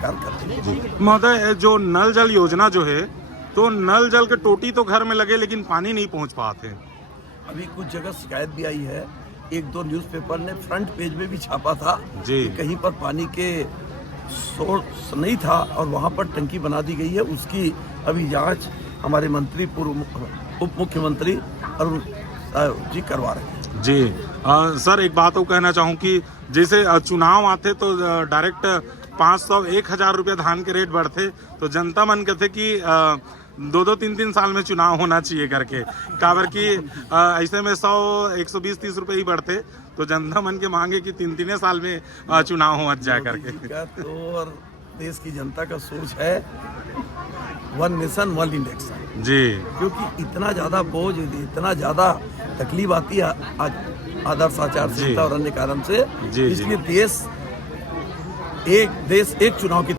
करते। महोदय, जो नल जल योजना जो है, तो नल जल के टोटी तो घर में लगे लेकिन पानी नहीं पहुंच पाते। अभी कुछ जगह शिकायत भी आई है, एक दो न्यूज़पेपर ने फ्रंट पेज में भी छापा था जी। कि कहीं पर पानी के सोर्स नहीं था और वहां पर टंकी बना दी गई है। उसकी अभी जांच हमारे मंत्री, पूर्व उप मुख्यमंत्री अरुण जी करवा रहे हैं। जी सर, एक बात और कहना चाहूँ कि जैसे चुनाव आते तो डायरेक्ट 500-1000 रुपये धान के रेट बढ़ते, तो जनता मन कहते कि 2-3 साल में चुनाव होना चाहिए करके, काबर कि ऐसे में 100-120-30 रुपये ही बढ़ते, तो जनता मन के मांगे कि 3 साल में चुनाव हो जाए करके। तो और देश की जनता का सोच है वन नेशन वन इलेक्शन जी, क्योंकि इतना ज्यादा बोझ, इतना ज्यादा तकलीफ आती है आदर्श आचार संहिता और अन्य कारण से, जी। इसलिए देश एक चुनाव की